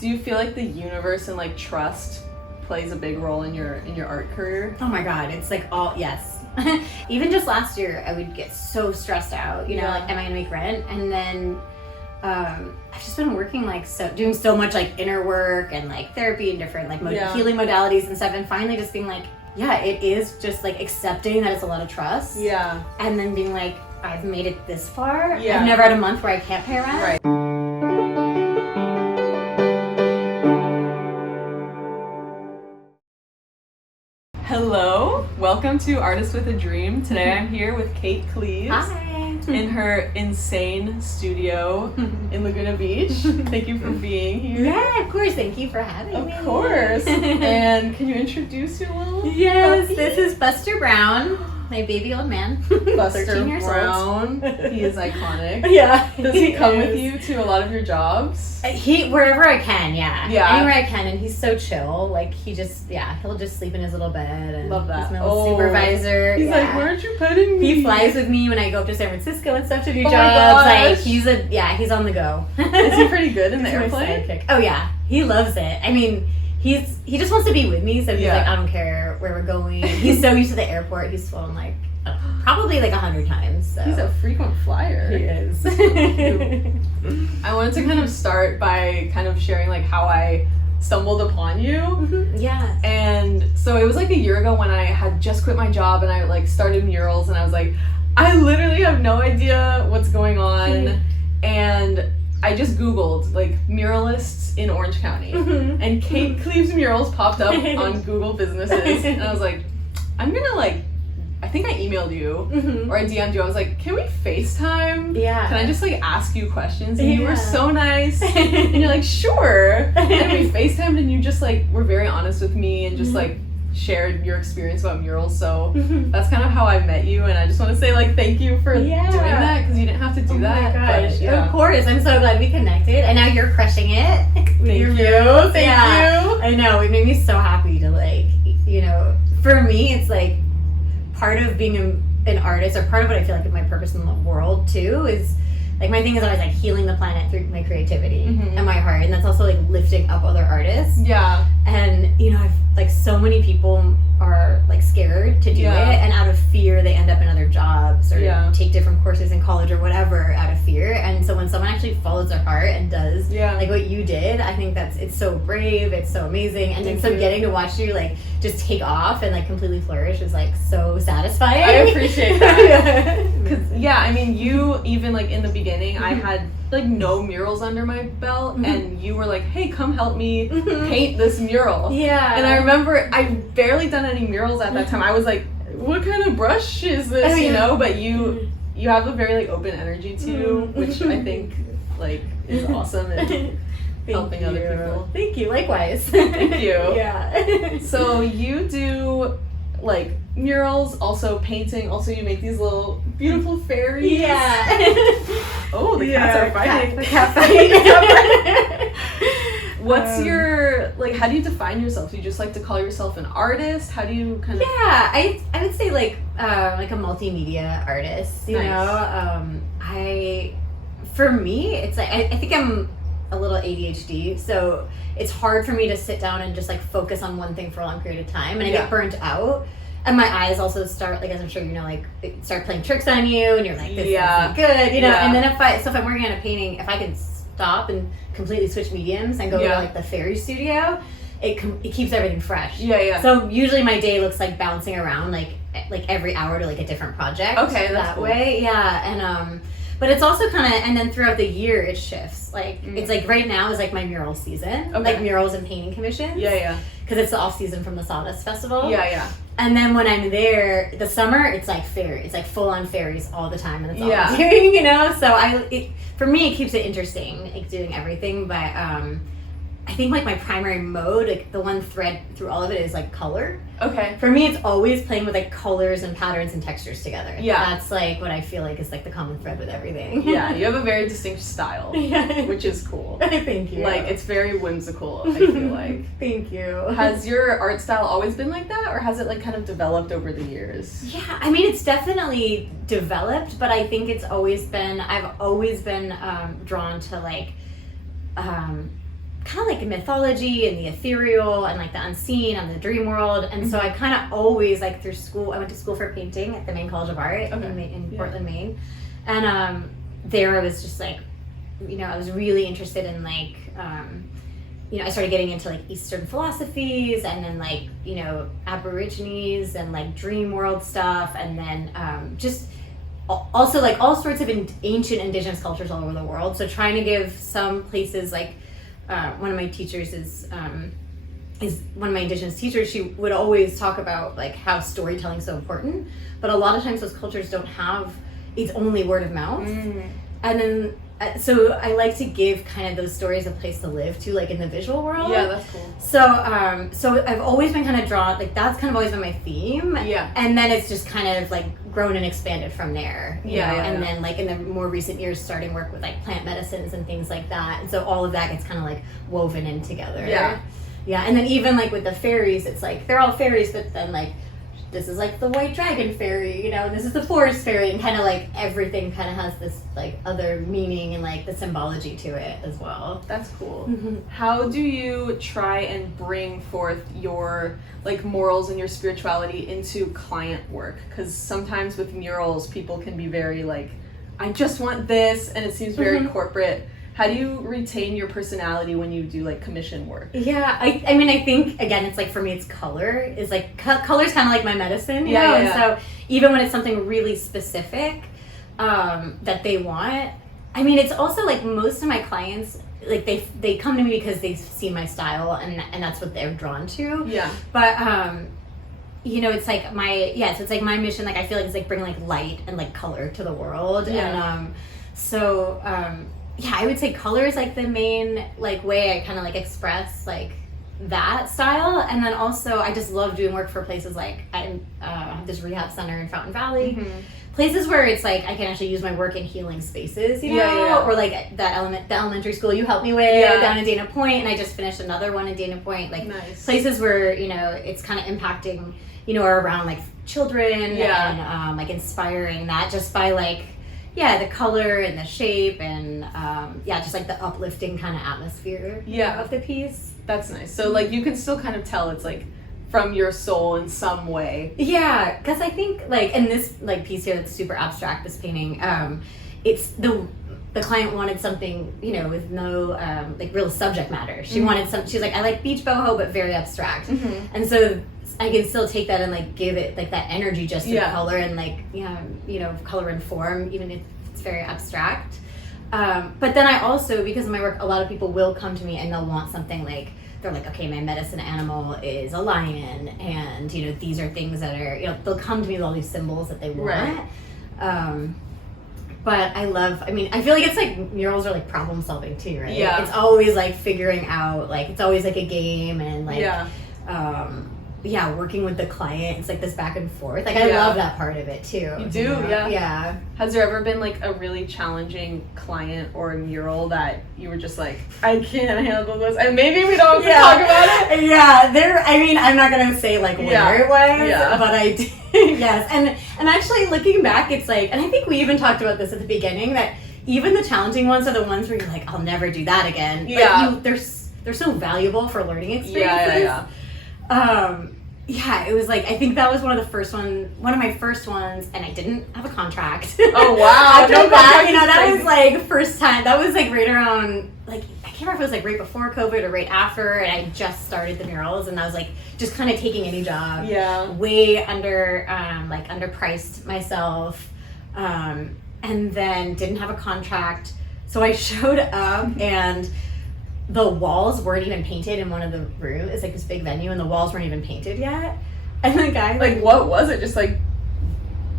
Do you feel like the universe and like trust plays a big role in your art career? Oh my god, it's like yes. Even just last year, I would get so stressed out, you know, like, am I gonna make rent? And then I've just been working doing so much like inner work and like therapy and different like healing modalities and stuff, and finally just being like, yeah, it is just like accepting that it's a lot of trust. Yeah. And then being like, I've made it this far. Yeah. I've never had a month where I can't pay rent. Right. Hello, welcome to Artist with a Dream. Today I'm here with Kate Cleaves. Hi. In her insane studio in Laguna Beach. Thank you for being here. Yeah, of course. Thank you for having me. Of course. And can you introduce your little Yes, puppy? this is Buster Brown, my baby old man. Buster 13 years Brown. He is iconic. Yeah. Does he come with you to a lot of your jobs? Wherever I can, yeah. Yeah. Anywhere I can, and he's so chill. Like he'll just sleep in his little bed. And Love that. He's my little supervisor. He's like, where'd you putting me? He flies with me when I go up to San Francisco and stuff to do Oh my jobs. Like gosh. he's on the go. Is he pretty good in the He's my airplane? sidekick. Oh yeah, he loves it. I mean, he just wants to be with me. So he's like, I don't care where we're going. He's so used to the airport. He's flown like probably like 100 times. So. He's a frequent flyer. He is. I wanted to kind of start by kind of sharing like how I stumbled upon you. Mm-hmm. Yeah. And so it was like a year ago when I had just quit my job and I like started murals, and I was like, I literally have no idea what's going on. Mm-hmm. And I just Googled like muralists in Orange County, Mm-hmm. and Kate Cleaves murals popped up on Google businesses, and I was like, I'm gonna I think I emailed you Mm-hmm. or I DM'd you. I was like, can we FaceTime? Yeah. Can I just like ask you questions? And you were Yeah. so nice. And you're like, sure. And we FaceTimed, and you just like were very honest with me and just like shared your experience about murals. So that's kind of how I met you, and I just want to say like thank you for doing that, because you didn't have to do that. Oh my gosh. But, yeah. Of course. I'm so glad we connected, and now you're crushing it. Thank you. Thank you. I know. It made me so happy to for me, it's like part of being an artist, or part of what I feel like is my purpose in the world too, is like my thing is always like healing the planet through my creativity and my heart, and that's also like lifting up other artists. Yeah. And I've like so many people are like scared to do it, and out of fear they end up in other jobs or take different courses in college or whatever out of fear. And so when someone actually follows their heart and does like what you did, I think it's so brave, it's so amazing, and then so getting to watch you like just take off and like completely flourish is like so satisfying. I appreciate that. Because I mean, you even like in the beginning, I had like no murals under my belt, and you were like, hey, come help me paint this mural. Yeah. And I remember I barely done any murals at that time. I was like, what kind of brush is this? You know, but you have a very like open energy too, which I think like is awesome and helping other people. Thank you. Likewise. Thank you. Yeah. So you do like murals, also painting, also you make these little beautiful fairies. Yeah. Oh, the cats are fighting. The cat fighting. What's your, like, how do you define yourself? Do you just like to call yourself an artist? How do you kind of... Yeah, I would say like a multimedia artist, you know? For me, it's like, I think I'm a little ADHD, so it's hard for me to sit down and just like focus on one thing for a long period of time, and I get burnt out. And my eyes also start, like, as I'm sure you know, like, start playing tricks on you, and you're like, this isn't good, you know? And then if I'm working on a painting, if I can stop and completely switch mediums and go to, like, the fairy studio, it keeps everything fresh. So usually my day looks like bouncing around, like every hour to, like, a different project. Okay, that's that cool. way. And, but it's also kind of, and then throughout the year, it shifts. Like, it's like right now is like my mural season, like murals and painting commissions. Because it's the off season from the Sawdust Festival. And then when I'm there, the summer, it's like fairy. It's like full on fairies all the time, and it's all I'm doing, you know? So for me, it keeps it interesting, like doing everything. But I think like my primary mode, like the one thread through all of it is like color. Okay. For me, it's always playing with like colors and patterns and textures together. Yeah. That's like what I feel like is like the common thread with everything. Yeah, you have a very distinct style, which is cool. Thank you. Like, it's very whimsical, I feel like. Thank you. Has your art style always been like that, or has it like kind of developed over the years? Yeah, I mean, it's definitely developed, but I think I've always been drawn to like kind of like mythology and the ethereal and like the unseen and the dream world. And so I kind of always, like through school, I went to school for painting at the Maine College of Art in Portland, Maine. And there I was just like, you know, I was really interested in like, you know, I started getting into like Eastern philosophies and then like, you know, Aborigines and like dream world stuff. And then just also like all sorts of ancient indigenous cultures all over the world. So trying to give some places like, one of my teachers is one of my indigenous teachers. She would always talk about like how storytelling is so important, but a lot of times those cultures don't have, it's only word of mouth. And then so I like to give kind of those stories a place to live too, like in the visual world. Yeah, that's cool. So so I've always been kind of drawn, like that's kind of always been my theme. Yeah. And then it's just kind of like grown and expanded from there. You know? And then like in the more recent years starting work with like plant medicines and things like that. And so all of that gets kind of like woven in together. Yeah. Yeah. And then even like with the fairies, it's like they're all fairies, but then like this is like the white dragon fairy, you know, and this is the forest fairy, and kind of like everything kind of has this like other meaning and like the symbology to it as well. That's cool. How do you try and bring forth your like morals and your spirituality into client work? Because sometimes with murals, people can be very like, I just want this, and it seems very corporate. How do you retain your personality when you do like commission work? Yeah, I mean, I think again, it's like for me, it's color. Is like color's kind of like my medicine, you know. And so even when it's something really specific that they want, I mean, it's also like most of my clients, like they come to me because they see my style and that's what they're drawn to. Yeah. But you know, it's like so it's like my mission. Like I feel like it's like bringing like light and like color to the world. Yeah. And yeah, I would say color is like the main like way I kind of like express like that style. And then also I just love doing work for places like I have this rehab center in Fountain Valley. Places where it's like I can actually use my work in healing spaces, you know, or like the elementary school you helped me with down in Dana Point, and I just finished another one in Dana Point. Like places where, you know, it's kind of impacting, you know, or around like children and like inspiring that just by like the color and the shape and just like the uplifting kind of atmosphere of the piece. That's nice. So like you can still kind of tell it's like from your soul in some way. Yeah, because I think like in this like piece here that's super abstract, this painting, it's the client wanted something, you know, with no like real subject matter. She wanted she's like, I like beach boho but very abstract. And so I can still take that and like give it like that energy just through color and like you know, color and form, even if it's very abstract. But then I also, because of my work, a lot of people will come to me and they'll want something like, they're like, okay, my medicine animal is a lion, and you know, these are things that are, you know, they'll come to me with all these symbols that they want. But I mean, I feel like it's like murals are like problem solving too, right? Yeah. It's always like figuring out, like it's always like a game and like working with the client. It's like this back and forth. Like I love that part of it too. You do, yeah. Has there ever been like a really challenging client or mural that you were just like, I can't handle this, and maybe we don't talk about it? Yeah, I mean, I'm not gonna say like where it was, but I did. Yes, and actually looking back, it's like, and I think we even talked about this at the beginning, that even the challenging ones are the ones where you're like, I'll never do that again. Yeah, but they're so valuable for learning experiences. It was like, I think that was one of my first ones, and I didn't have a contract. Oh wow! After that, you know, that was like first time. That was like right around, like I can't remember if it was like right before COVID or right after, and I just started the murals, and I was like just kind of taking any job. Yeah. Way underpriced myself, and then didn't have a contract, so I showed up and the walls weren't even painted in one of the rooms. It's like this big venue and the walls weren't even painted yet. And the guy like what was it? Just like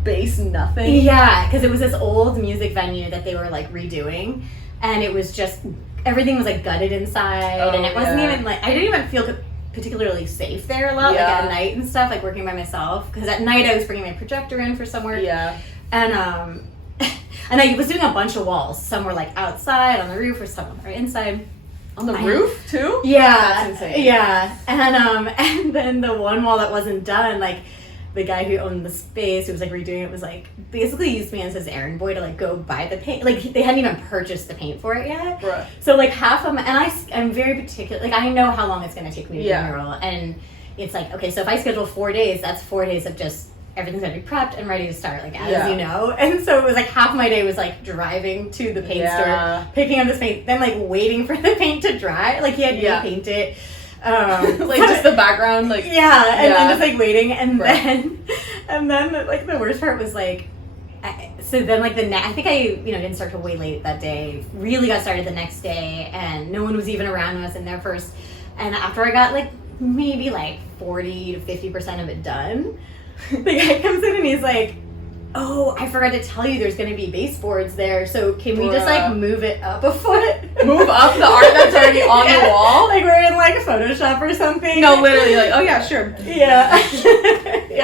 base nothing? Yeah, because it was this old music venue that they were like redoing, and it was just, everything was like gutted inside, and it wasn't even like, I didn't even feel particularly safe there a lot, like at night and stuff, like working by myself, because at night I was bringing my projector in for some work. Yeah. And and I was doing a bunch of walls. Some were like outside on the roof, or some were inside. On the roof too? Yeah. That's insane. Yeah. And then the one wall that wasn't done, like the guy who owned the space, who was like redoing it, was like basically used me as his errand boy to like go buy the paint. Like they hadn't even purchased the paint for it yet. Right. So like half of them, and I'm very particular. Like I know how long it's gonna take me to do a mural, and it's like, okay, so if I schedule 4 days, that's 4 days of just everything's gonna be prepped and ready to start, like as you know. And so it was like half my day was like driving to the paint store, picking up this paint, then like waiting for the paint to dry. Like he had me paint it. Like just the background, like and then just like waiting, and then like the worst part was like, so then like I think I didn't start till way late that day. Really got started the next day, and no one was even around. I was in there first, and after I got like maybe like 40 to 50% of it done, the guy comes in and he's like, oh, I forgot to tell you there's going to be baseboards there, so can we just like move it up a foot? Move up the art that's already on the wall? Like we're in like Photoshop or something. No, literally, like, oh yeah, sure. Yeah.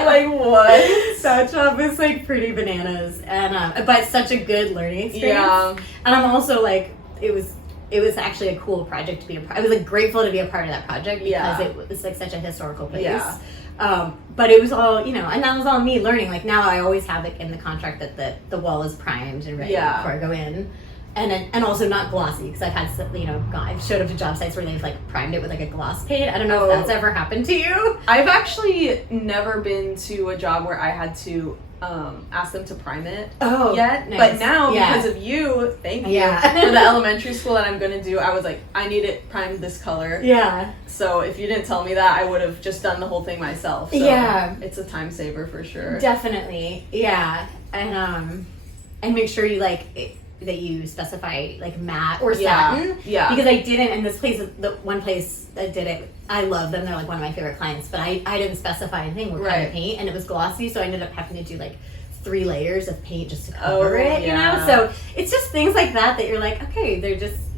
Like what? That job was like pretty bananas, and but such a good learning experience. Yeah. And I'm also like, it was actually a cool project to be a part. I was like grateful to be a part of that project because it was like such a historical place. Yeah. But it was all, and that was all me learning. Like now I always have it in the contract that the wall is primed and ready before I go in. And also not glossy, because I've had, I've showed up to job sites where they've like primed it with like a gloss paint. I don't know if that's ever happened to you. I've actually never been to a job where I had to ask them to prime it yet. Nice. But now, because of you, thank you, for the elementary school that I'm going to do, I was like, I need it primed this color. Yeah. So if you didn't tell me that, I would have just done the whole thing myself. So it's a time saver for sure. Definitely. Yeah. And make sure you that you specify like matte or satin. Yeah. Because I didn't, and this place, the one place that did it, I love them. They're like one of my favorite clients, but I didn't specify anything what kind of paint, and it was glossy, so I ended up having to do like 3 layers of paint just to cover it, So it's just things like that you're like, okay,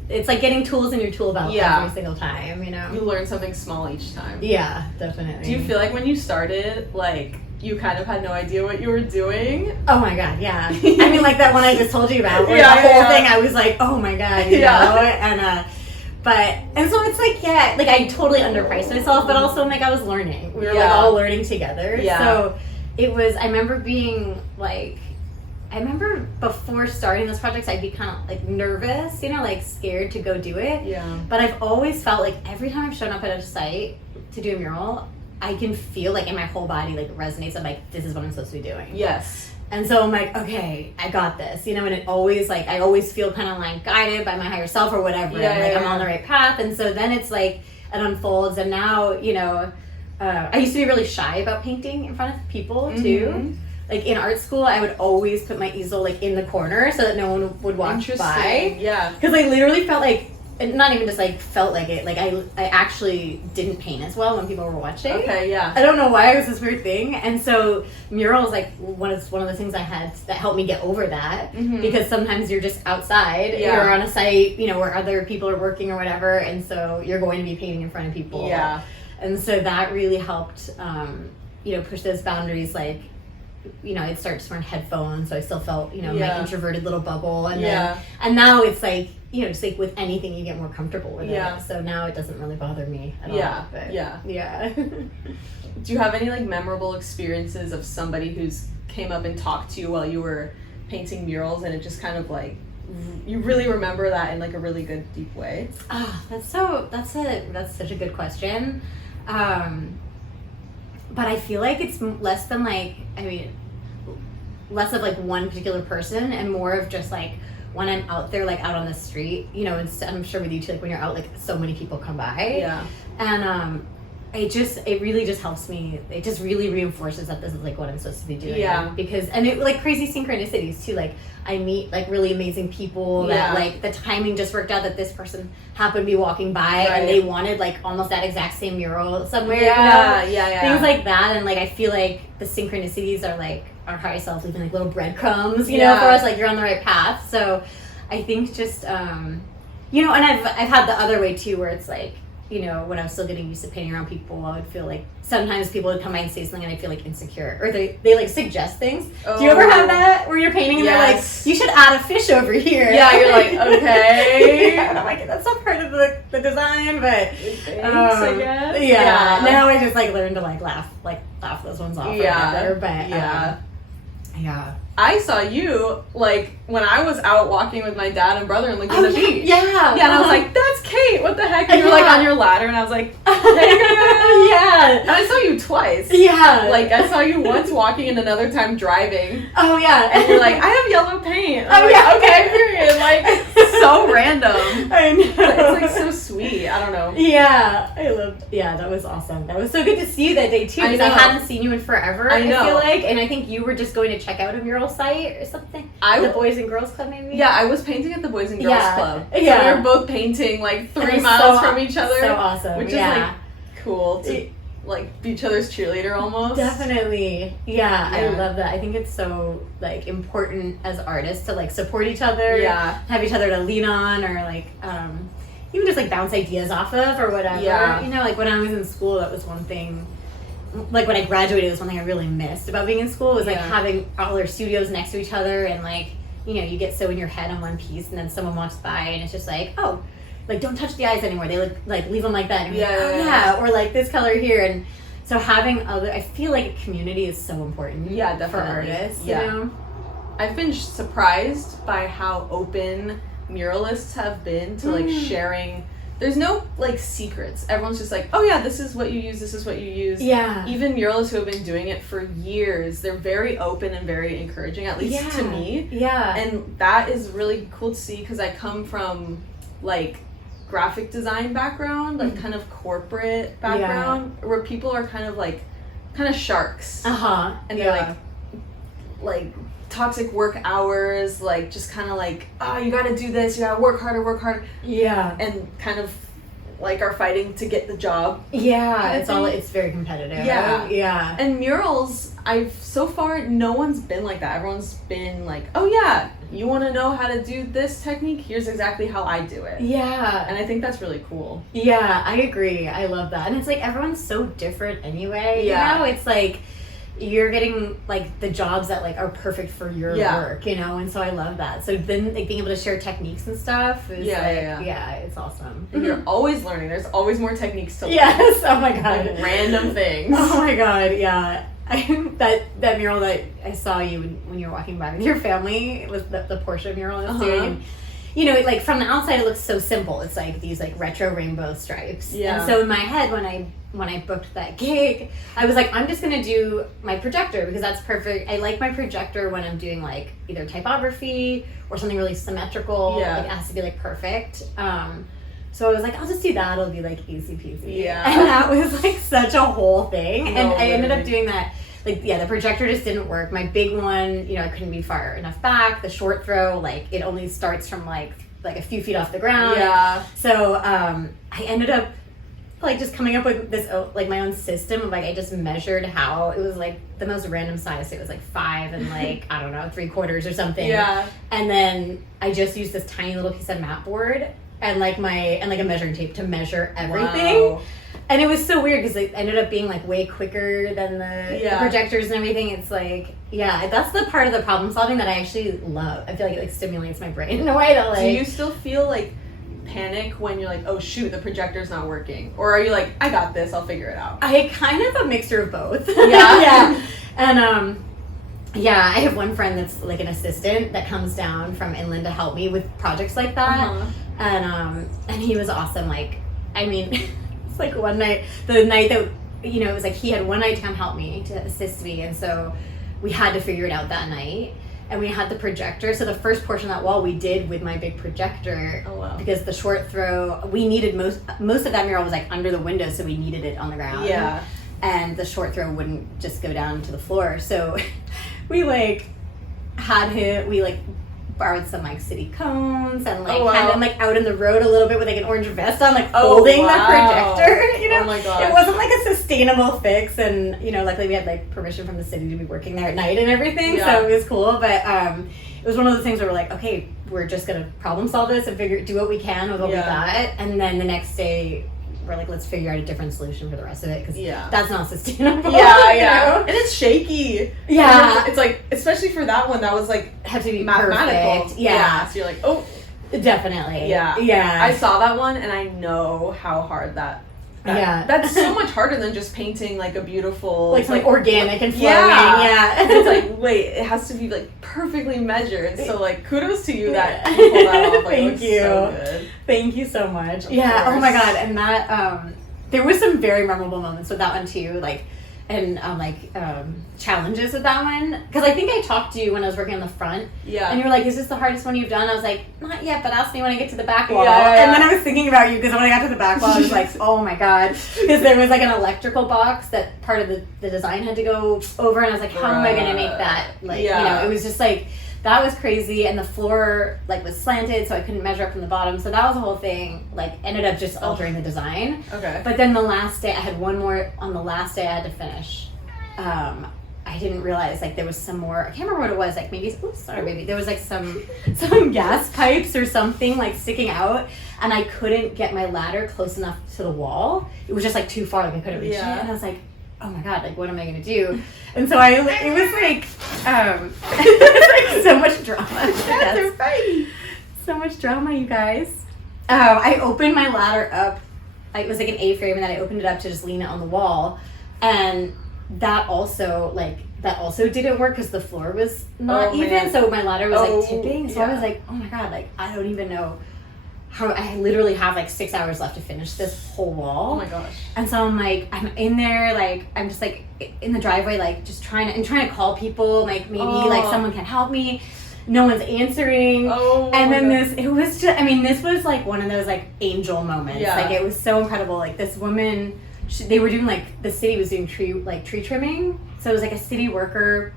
it's like getting tools in your tool belt every single time, You learn something small each time. Yeah, definitely. Do you feel like when you started, like, you kind of had no idea what you were doing? Oh my god, yeah. I mean, like that one I just told you about, where the whole thing, I was like, oh my god, you know? And so it's like, like I totally underpriced myself, but also like I was learning. We were like all learning together. Yeah. So it was, I remember being like, before starting those projects, I'd be kind of like nervous, like scared to go do it. Yeah. But I've always felt like every time I've shown up at a site to do a mural, I can feel like in my whole body like resonates. I'm like, this is what I'm supposed to be doing. Yes. And so I'm like, okay, I got this, and it always like, I always feel kind of like guided by my higher self or whatever. I'm on the right path. And so then it's like, it unfolds. And now, I used to be really shy about painting in front of people too. Mm-hmm. Like in art school, I would always put my easel like in the corner so that no one would walk by. Yeah. Because I literally felt like, not even just like felt like it, like I actually didn't paint as well when people were watching. Okay, yeah. I don't know why, it was this weird thing. And so mural is like one of the things I had that helped me get over that. Mm-hmm. Because sometimes you're just outside, you're on a site, where other people are working or whatever, and so you're going to be painting in front of people. Yeah. And so that really helped, push those boundaries. Like, I'd start just wearing headphones, so I still felt, my introverted little bubble. And then, and now it's like, just like with anything, you get more comfortable with it. So now it doesn't really bother me at all. But yeah. Do you have any like memorable experiences of somebody who's came up and talked to you while you were painting murals, and it just kind of like, you really remember that in like a really good deep way? Oh, that's such a good question. But I feel like it's less than like, less of like one particular person and more of just like when I'm out there, like out on the street, and I'm sure with you too, like when you're out, like so many people come by. Yeah. And it really just helps me. It just really reinforces that this is like what I'm supposed to be doing. Yeah. Because, and it like crazy synchronicities too. Like I meet like really amazing people that like the timing just worked out that this person happened to be walking by and they wanted like almost that exact same mural somewhere. Yeah. Things like that. And like I feel like the synchronicities are like our higher self leaving like little breadcrumbs, for us, like you're on the right path. So I think just and I've had the other way too, where it's like you know, when I was still getting used to painting around people, I would feel like sometimes people would come by and say something and I feel like insecure, or they like suggest things. Oh. Do you ever have that where you're painting and they're like, you should add a fish over here? Yeah, you're like, okay. Yeah, and I'm like, that's not part of the design, but Thanks, I guess. yeah. Now I just like learn to like laugh those ones off. Yeah. Or whatever, but yeah. Yeah. I saw you, like, when I was out walking with my dad and brother in Laguna Beach. Yeah. Yeah, and I was like, that's Kate, what the heck? And you were, like, on your ladder, and I was like, hey, yeah. And I saw you twice. Yeah. Like, I saw you once walking and another time driving. Oh, yeah. And you're like, I have yellow paint. Oh, Like, yeah. okay, period. Like, so random. I know. But it's, like, so sweet. I don't know. Yeah. That was awesome. That was so good to see you that day, too, because I hadn't seen you in forever, I feel like. And I think you were just going to check out a mural site or something. The Boys and Girls Club, maybe? Yeah, I was painting at the Boys and Girls Club. Yeah. So we were both painting, like, 3 miles from each other. So awesome. Which is, like, cool to, like, be each other's cheerleader almost. Definitely. Yeah, I love that. I think it's so, like, important as artists to, like, support each other. Yeah. Have each other to lean on, or, like, even just, like, bounce ideas off of or whatever. Yeah. You know, like, when I was in school, that was one thing. Like, when I graduated, it was one thing I really missed about being in school, was, like, having all our studios next to each other, and, like, you know, you get so in your head on one piece, and then someone walks by, and it's just like, oh, like, don't touch the eyes anymore. They look, like, leave them like that. And or, like, this color here. And so having I feel like a community is so important. Yeah, definitely. For artists, you know? I've been surprised by how open muralists have been to, like, sharing. There's no, like, secrets. Everyone's just like, oh, yeah, this is what you use, this is what you use. Yeah. Even muralists who have been doing it for years, they're very open and very encouraging, at least to me. Yeah. And that is really cool to see, because I come from, like, graphic design background, like, kind of corporate background, where people are kind of sharks. Uh-huh. And they're, like, toxic work hours, like, just kind of like, oh, you gotta do this, you gotta work harder. Yeah. And kind of, like, are fighting to get the job. Yeah, it's very competitive. Yeah. Yeah. And murals, so far, no one's been like that. Everyone's been like, oh, yeah, you want to know how to do this technique? Here's exactly how I do it. Yeah. And I think that's really cool. Yeah, I agree. I love that. And it's like, everyone's so different anyway. Yeah. You know, it's like, you're getting, like, the jobs that, like, are perfect for your work, you know, and so I love that. So then, like, being able to share techniques and stuff is it's awesome. And you're always learning. There's always more techniques to learn. Yes, oh my god. Like, random things. Oh my god, yeah. that mural that I saw you when you were walking by with your family was the Porsche mural I was doing. And, you know, like, from the outside it looks so simple. It's like these, like, retro rainbow stripes. Yeah. And so in my head, when I booked that gig, I was like, I'm just gonna do my projector, because that's perfect. I like my projector when I'm doing, like, either typography or something really symmetrical. Yeah. Like, it has to be, like, perfect. So I was like, I'll just do that. It'll be, like, easy peasy. Yeah. And that was, like, such a whole thing. And No, I ended up doing that. Like, yeah, the projector just didn't work. My big one, you know, I couldn't be far enough back. The short throw, like, it only starts from, like a few feet off the ground. Yeah. So I ended up, like, just coming up with this, like, my own system of, like, I just measured how it was, like, the most random size. It was like 5 and, like, I don't know, 3/4 or something. Yeah. And then I just used this tiny little piece of mat board and, like, a measuring tape to measure everything. Wow. And it was so weird because it ended up being, like, way quicker than the projectors and everything. It's like, yeah, that's the part of the problem solving that I actually love. I feel like it, like, stimulates my brain in a way that, like... Do you still feel, like, panic when you're like, oh shoot, the projector's not working? Or are you like, I got this, I'll figure it out? I kind of a mixture of both. Yeah. Yeah. And I have one friend that's, like, an assistant that comes down from inland to help me with projects like that. And he was awesome. Like, I mean, it's like one night, the night that, you know, it was like he had one night to come help me, to assist me, and so we had to figure it out that night. And we had the projector, so the first portion of that wall we did with my big projector. Oh, wow. Because the short throw, we needed most of that mural was, like, under the window, so we needed it on the ground. Yeah. And the short throw wouldn't just go down to the floor, so we, like, borrowed some, like, city cones and, like, had him, like, out in the road a little bit with, like, an orange vest on, like, holding the projector, you know? Oh my gosh. It wasn't, like, a sustainable fix, and, you know, luckily we had, like, permission from the city to be working there at night and everything, so it was cool, but it was one of those things where we're like, okay, we're just gonna problem solve this and do what we can with what we got, and then the next day we're like, let's figure out a different solution for the rest of it, because that's not sustainable. Yeah. And it's shaky. Yeah. It's like, especially for that one, that was like, have to be mathematical. Perfect. Yeah. So you're like, oh. Definitely. Yeah. Yeah. I saw that one and I know how hard that's so much harder than just painting like a beautiful, like something organic and flowing. Yeah. It's like, wait, it has to be like perfectly measured. So like, kudos to you that you pulled that off. Like, Thank you. So good. Thank you so much. Of yeah. course. Oh my god. And that there was some very memorable moments with that one too. Like, and challenges with that one, because I think I talked to you when I was working on the front. Yeah. And you were like, "Is this the hardest one you've done?" I was like, "Not yet, but ask me when I get to the back wall." Yeah. And then I was thinking about you, because when I got to the back wall, I was like, "Oh my god," because there was like an electrical box that part of the design had to go over, and I was like, "How am I going to make that?" Like, it was just like, that was crazy, and the floor like was slanted, so I couldn't measure up from the bottom. So that was the whole thing. Like, ended up just altering the design. Okay. But then the last day, I had one more. On the last day, I had to finish. I didn't realize like there was some more. I can't remember what it was. Like maybe, oops, sorry, baby. There was like some gas pipes or something like sticking out, and I couldn't get my ladder close enough to the wall. It was just like too far. Like I couldn't reach it, and I was like, oh my god, like what am I gonna do? And so it was like, it was like so much drama. They're fighting. So much drama, you guys. I opened my ladder up. It was like an A-frame, and then I opened it up to just lean it on the wall, and that also didn't work because the floor was not even. Man. So my ladder was like tipping. So I was like, oh my god, like I don't even know how. I literally have like 6 hours left to finish this whole wall. Oh my gosh. And so I'm like, I'm in there, like I'm just like in the driveway, like just trying to call people, like maybe like someone can help me. No one's answering. And then this was like one of those like angel moments. Yeah. Like it was so incredible. Like this woman, they were doing like, the city was doing tree trimming. So it was like a city worker,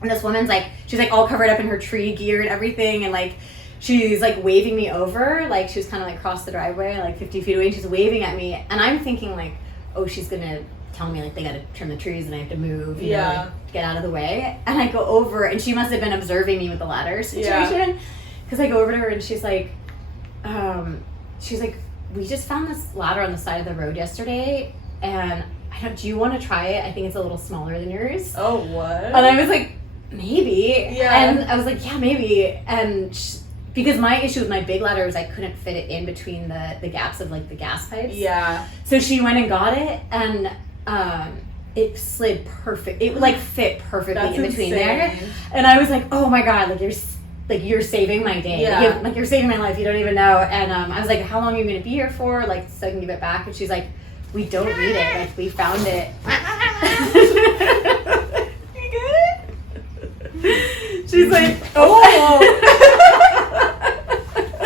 and this woman's like, she's like all covered up in her tree gear and everything, and like she's like waving me over, like she was kind of like across the driveway, like 50 feet away, and she's waving at me, and I'm thinking like, oh, she's gonna tell me like they gotta trim the trees and I have to move, you know, like, get out of the way. And I go over, and she must have been observing me with the ladder situation, because I go over to her and she's like, we just found this ladder on the side of the road yesterday, and do you want to try it? I think it's a little smaller than yours. Oh, what? And I was like, maybe. Yeah. And I was like, yeah, maybe. And because my issue with my big ladder was I couldn't fit it in between the gaps of like the gas pipes. Yeah. So she went and got it, and it slid perfect. It like fit perfectly in between there. And I was like, oh my god, you're saving my day. Yeah. Like you're saving my life. You don't even know. And I was like, how long are you going to be here for? Like, so I can give it back. And she's like, we don't need it. Like, we found it. You good? She's like, oh.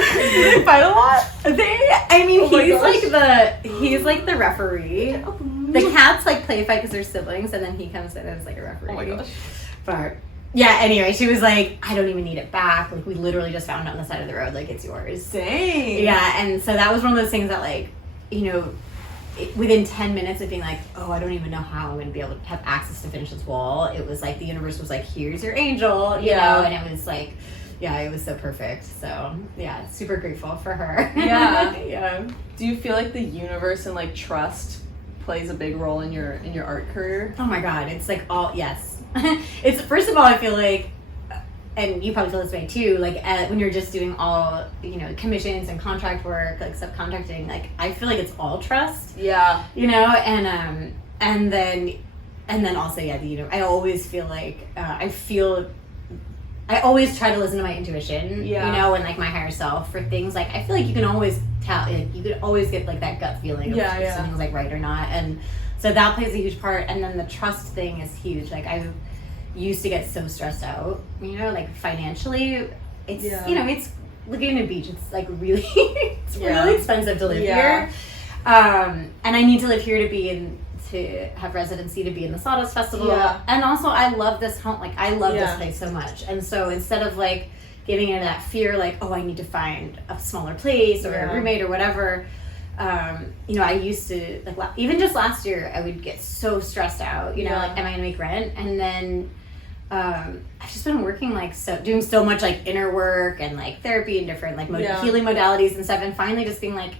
Do they fight a lot? He's like the referee. The cats like play fight because they're siblings, and then he comes in as like a referee. Oh my gosh. But yeah, anyway, she was like, I don't even need it back. Like, we literally just found it on the side of the road. Like, it's yours. Dang. Yeah, and so that was one of those things that, like, you know, within 10 minutes of being like, oh, I don't even know how I'm going to be able to have access to finish this wall, it was like the universe was like, here's your angel, you know, and it was like, yeah, it was so perfect. So, yeah, super grateful for her. Yeah. Yeah. Do you feel like the universe and, like, trust plays a big role in your art career? Oh my god, it's like yes. It's, first of all, I feel like, and you probably feel this way too, like when you're just doing all, you know, commissions and contract work, like subcontracting, like I feel like it's all trust. Yeah. You know, and then also, yeah, I always feel like I always try to listen to my intuition, you know, and like my higher self for things. Like I feel like you can always tell, like, you could always get like that gut feeling of if something's like right or not, and so that plays a huge part. And then the trust thing is huge. Like I used to get so stressed out, you know, like financially. It's you know, it's Laguna Beach. It's like really, it's really expensive to live here, and I need to live here to have residency, to be in the Sawdust Festival. And also I love this home, like I love this place so much. And so instead of like giving into that fear, like, oh, I need to find a smaller place or a roommate or whatever, you know, I used to, like, even just last year, I would get so stressed out, you know, like, am I gonna make rent? And then I've just been working, like, doing so much like inner work and like therapy and different like healing modalities and stuff, and finally just being like,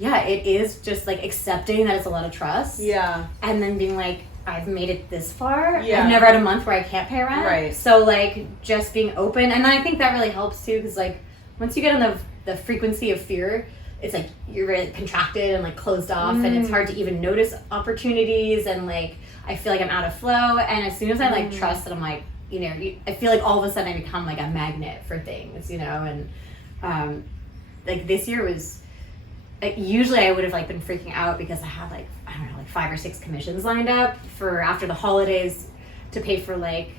yeah, it is just like accepting that it's a lot of trust. Yeah. And then being like, I've made it this far. Yeah. I've never had a month where I can't pay rent. Right. So like just being open. And then I think that really helps too, because like once you get on the frequency of fear, it's like you're really contracted and like closed off, and it's hard to even notice opportunities, and like I feel like I'm out of flow. And as soon as I like trust that I'm like, you know, I feel like all of a sudden I become like a magnet for things, you know. And like this year was, usually I would have like been freaking out because I had like, I don't know, like 5 or 6 commissions lined up for after the holidays to pay for like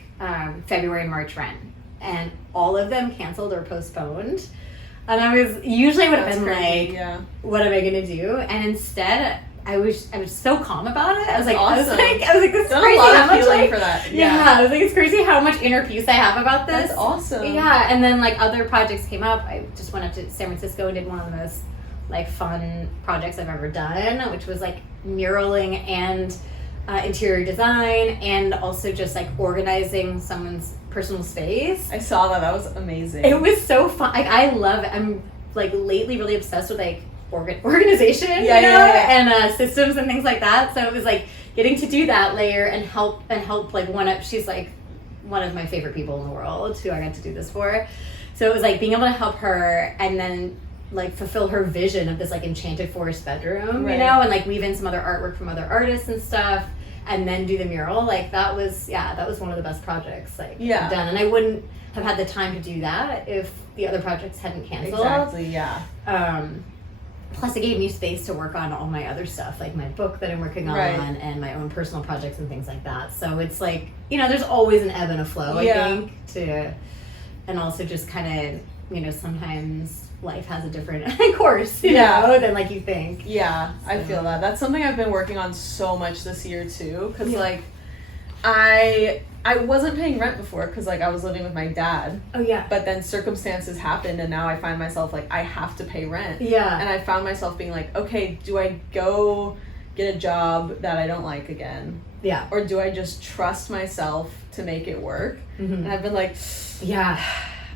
February and March rent, and all of them canceled or postponed. And I would have been crazy, like, what am I gonna do? And instead I was so calm about it. I was like, awesome. I was like, this is Done crazy a lot how of much healing like, for that. I was like, it's crazy how much inner peace I have about this. That's awesome. Yeah. And then like other projects came up. I just went up to San Francisco and did one of the most like fun projects I've ever done, which was like muraling and interior design, and also just like organizing someone's personal space. I saw that. That was amazing. It was so fun. Like I love it. I'm like lately really obsessed with like organization, and systems and things like that. So it was like getting to do that layer and help like she's like one of my favorite people in the world who I got to do this for. So it was like being able to help her and then like fulfill her vision of this like enchanted forest bedroom, you know, and like weave in some other artwork from other artists and stuff, and then do the mural. Like that was one of the best projects like I've done, and I wouldn't have had the time to do that if the other projects hadn't canceled. Exactly. Yeah. Plus it gave me space to work on all my other stuff, like my book that I'm working on and my own personal projects and things like that. So it's like, you know, there's always an ebb and a flow, I think, and also just kind of, you know, sometimes life has a different course, you know, than like you think. Yeah, so. I feel that. That's something I've been working on so much this year too, because like I wasn't paying rent before because like I was living with my dad. Oh yeah. But then circumstances happened, and now I find myself like I have to pay rent. Yeah. And I found myself being like, okay, do I go get a job that I don't like again? Yeah. Or do I just trust myself to make it work? Mm-hmm. And I've been like,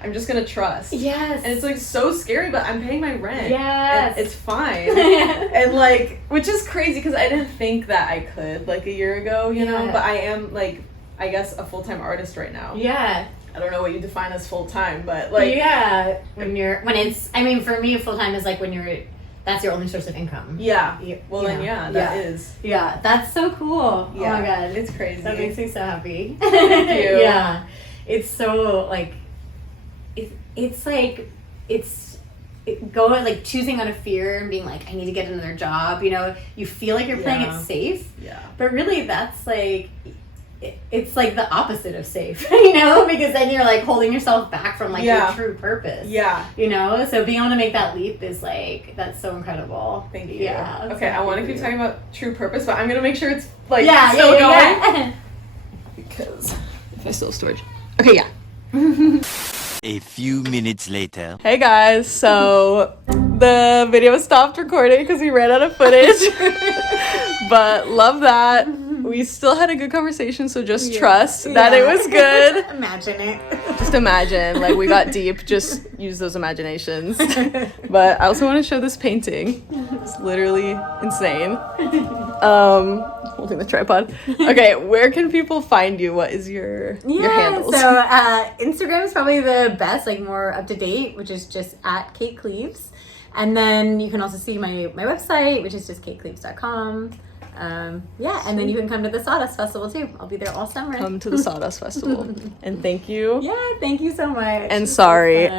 I'm just gonna trust. Yes. And it's like so scary, but I'm paying my rent. Yes. And it's fine. And like, which is crazy because I didn't think that I could like a year ago, you know, but I am like, I guess a full-time artist right now. Yeah. I don't know what you define as full-time, but like. Yeah. When it's, I mean, for me, full-time is like when that's your only source of income. Yeah. Well, then, that is. Yeah. That's so cool. Yeah. Oh my God. It's crazy. That makes me so happy. Thank you. Yeah. It's so like, it's like, going like choosing out of fear and being like, I need to get another job, you know, you feel like you're playing it safe. Yeah. But really that's like, it's like the opposite of safe, you know, because then you're like holding yourself back from like your true purpose. Yeah. You know, so being able to make that leap is like, that's so incredible. Thank you. Yeah. Okay, I want to keep talking about true purpose, but I'm going to make sure it's like still going. Yeah. Because if I still have storage. Okay, yeah. A few minutes later. Hey guys, so the video stopped recording because we ran out of footage. But love that. We still had a good conversation, so just trust that it was good. Imagine it. Just imagine, like we got deep, just use those imaginations. But I also want to show this painting. It's literally insane. Holding the tripod. Okay, where can people find you? What is your handles? So Instagram is probably the best, like more up to date, which is just at Kate Cleaves. And then you can also see my website, which is just katecleaves.com. And then you can come to the Sawdust Festival too. I'll be there all summer. Come to the Sawdust Festival. And thank you. Yeah, thank you so much. And sorry.